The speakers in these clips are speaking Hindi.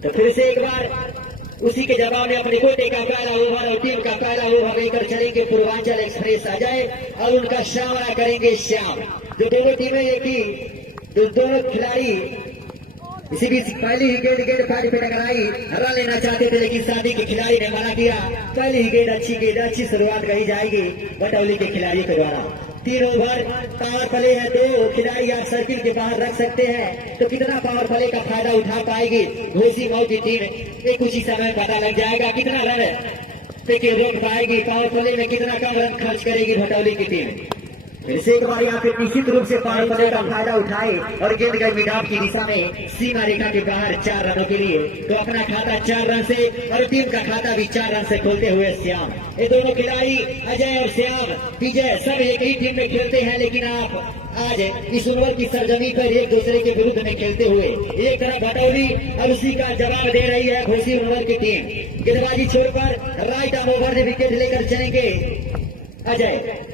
तो फिर से एक बार उसी के जवाब में अपने कोटे का पहला ओवर और टीम का पहला ओवर लेकर चलेंगे पूर्वांचल एक्सप्रेस अजय और उनका सामना करेंगे श्याम। जो दोनों टीमें ये की दोनों खिलाड़ी इसी बीच पहली ही गेंद पारी पे टकराई, रन लेना चाहते थे लेकिन साथी के खिलाड़ी ने मना किया। पहली ही गेंद अच्छी शुरुआत कही जाएगी बटौली के खिलाड़ी के द्वारा। 3 ओवर पावर प्ले है, 2 खिलाड़ी आप सर्किल के बाहर रख सकते हैं। तो कितना पावर प्ले का फायदा उठा पाएगी घोसी मऊ की टीम, ये कुछ ही समय पता लग जाएगा। कितना रन पे रोक पाएगी पावर प्ले में, कितना कम रन खर्च करेगी भटौली की टीम। फिर से एक बार यहाँ पे निश्चित रूप से पावर प्ले का फायदा उठाए और गेंद गई मिडाप की दिशा में सीमा रेखा के बाहर 4 रनों के लिए। तो अपना खाता 4 रन से और टीम का खाता भी 4 रन से खोलते हुए श्याम। ये दोनों खिलाड़ी अजय और श्याम विजय सब एक ही टीम में खेलते हैं, लेकिन आप आज इस ओवर की सरजमी पर एक दूसरे के विरुद्ध में खेलते हुए एक तरफ भटौली और उसी का जवाब दे रही है घोसी ओवर की टीम। गेंदबाजी छोड़कर राइट आर्म ओवर से विकेट लेकर चलेंगे अजय।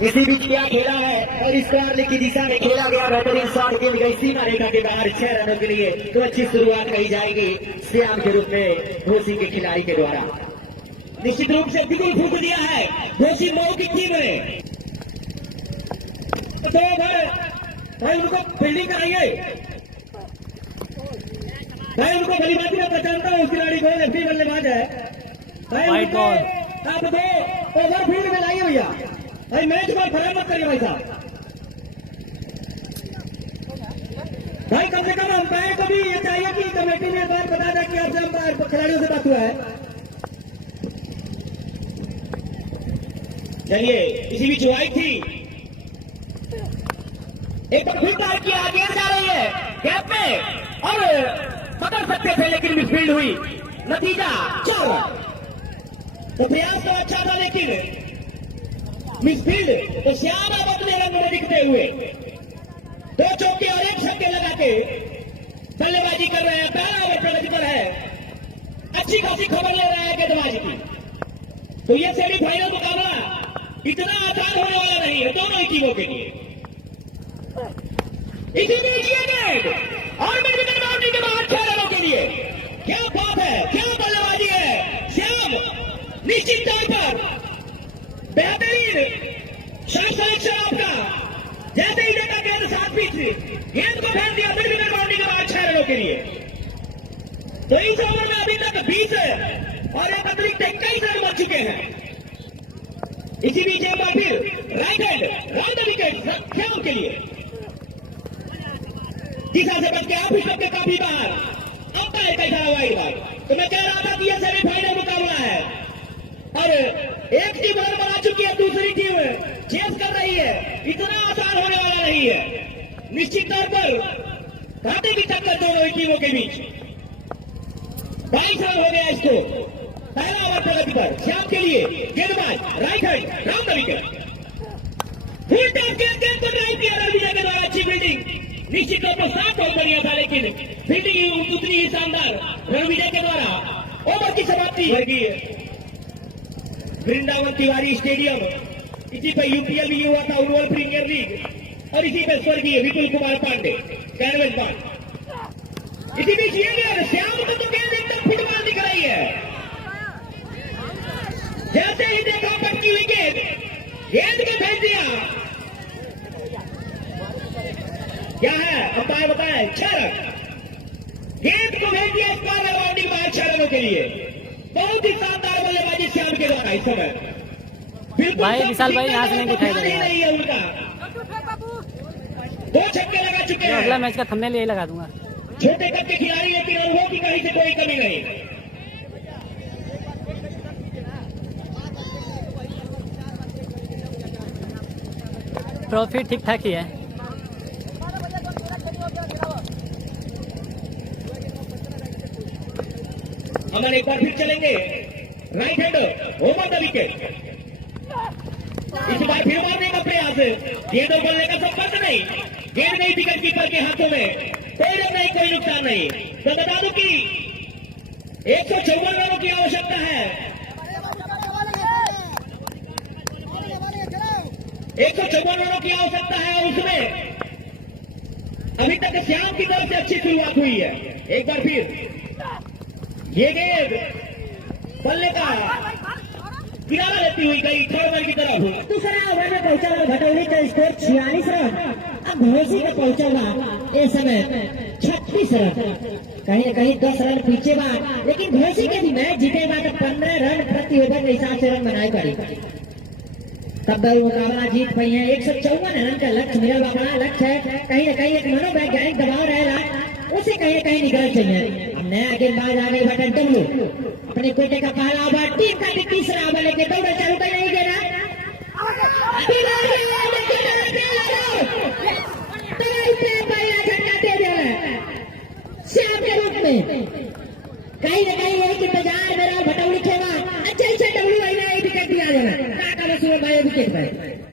इसी बीच क्या खेला है और इस कार्य की दिशा में खेला गया बेहतरीन शॉट गेंद गई सीमा रेखा के बाहर 6 रनों के लिए। तो अच्छी शुरुआत कही जाएगी श्याम के रूप में घोसी के खिलाड़ी के द्वारा। निश्चित रूप से बिल्कुल फूक दिया है घोसी मऊ की टीम ने। तो भाई उनको फील्डिंग कराइए, भाई उनको बल्लेबाजी में पहचानता हूँ उस खिलाड़ी को, लेफ्टी बल्लेबाज है भाई। आप 2 ओवर फील्ड में लाइए भैया, भाई मैच को खराब मत करिए भाई साहब। भाई कम से कम अंपायर को भी ये चाहिए कि कमेटी में बात बता दें कि आपसे अंपायर खिलाड़ियों से बात हुआ है। चलिए इसी बीच वाइट थी, एक बार फिर बार किया, गेंद जा रही है गैप पे और पकड़ सकते थे लेकिन मिसफील्ड हुई, नतीजा 4। तो प्रयास तो अच्छा था लेकिन मिसफील्ड। तो श्याम अब अपने रंग में दिखते हुए 2 चौके और 1 छक्के लगा के बल्लेबाजी कर रहे हैं। पहला ओवर प्रगति पर है, अच्छी खासी खबर ले रहे हैं गेंदबाजी की। तो ये सेमीफाइनल मुकाबला इतना आसान होने वाला नहीं है दोनों ही टीमों के लिए। इसी बीच ये गेंद और मिडविकेट बाउंड्री के बाहर 6 रनों के लिए। क्या बात है, क्या बल्लेबाजी है श्याम। निश्चित तौर पर बेहतरीन शॉट सिलेक्शन आपका, जैसे ही देखा गेंद 7 फीट गेंद को फेंक दिया मिडविकेट बाउंड्री के बाद 6 रनों के लिए। तो इस ओवर में अभी तक 20 और एक अतिरिक्त 21 रन बच चुके हैं। इसी बीच एक बार फिर right hand round the wicket Shyam के लिए, दिशा से बच के आप सबके काफी बाहर आता है कैसा वाइड बार। तो मैं कह रहा था कि यह सेमीफाइनल मुकाबला है और एक टीम रन बना चुकी है, दूसरी टीम चेस कर रही है। इतना आसान होने वाला नहीं है। निश्चित तौर पर कांटे की टक्कर दोनों ही टीमों के बीच। 22 रन हो गया इसको। पहला ओवर प्रगति पर श्याम के लिए गेंदबाज right hand round the wicket, full toss गेंद को ड्राइव किया रविजय के द्वारा। अच्छी फील्डिंग, निश्चित तौर पर 7 बहुत बढ़िया था लेकिन फील्डिंग उतनी ही शानदार रविजय के द्वारा। ओवर की समाप्ति होगी वृंदावन तिवारी स्टेडियम। इसी पे यूपीएल भी हुआ था, उर्वल प्रीमियर लीग, और इसी पे स्वर्गीय विपुल कुमार पांडे कैनवेल पार्क। इसी बीच ये गेंद श्याम को तो गेंद एकदम फुटबॉल दिख रही है। जैसे ही देखा पटकी हुई गेंद को भेज दिया। क्या है अंपायर बताए 6 रन, गेंद को भेज दिया स्क्वायर बाउंड्री बाहर 6 रनों के लिए। बहुत ही शानदार बल्लेबाजी श्याम के द्वारा इस समय। भाई विशाल भाई यहाँ से नहीं दिखाई दे रहा है उनका। 2 छक्के लगा चुके हैं। अगला मैच का थंबनेल यही लगा दूंगा। छोटे कद के खिलाड़ी लेकिन अनुभव की कहीं से कोई कमी नहीं। ट्रॉफी ठीक ठाक ही है। अमन एक बार फिर चलेंगे right hand over the wicket. इस बार फिर मारने का प्रयास, गेंद बोलने का संपर्क नहीं, गेंद नहीं विकेट कीपर के हाथों में, कोई रन नहीं, कोई नुकसान नहीं। तो बता दूं कि 154 रनों की आवश्यकता है। 154 रनों की आवश्यकता है और उसमें अभी तक श्याम की तरफ से अच्छी शुरुआत हुई है। एक बार फिर ये गेंद बल्ले का किनारा लेती हुई गई थर्ड मैन की तरफ। दूसरा ओवर में पहुंचा हुआ भटौली का स्कोर 46 रन। अब घोसी का पहुंचा हुआ इस समय 36 रन। कहीं न कहीं 10 रन पीछे बा, लेकिन घोसी के भी मैच जीते बाद 15 रन प्रति ओवर के हिसाब से रन बनाए पड़ी, तब वह मुकाबला जीत पाई है। 154 रन का लक्ष्य मिला, बड़ा लक्ष्य है। कहीं न कहीं एक मनोवैज्ञानिक दबाव रहेगा, उसे कहीं न कहीं निकल चाहिए। अब नया गेंदबाज आ गई बटन डब्लू, अपने कोटे का पहला ओवर, टीम का भी तीसरा ओवर लेके दौड़ चालू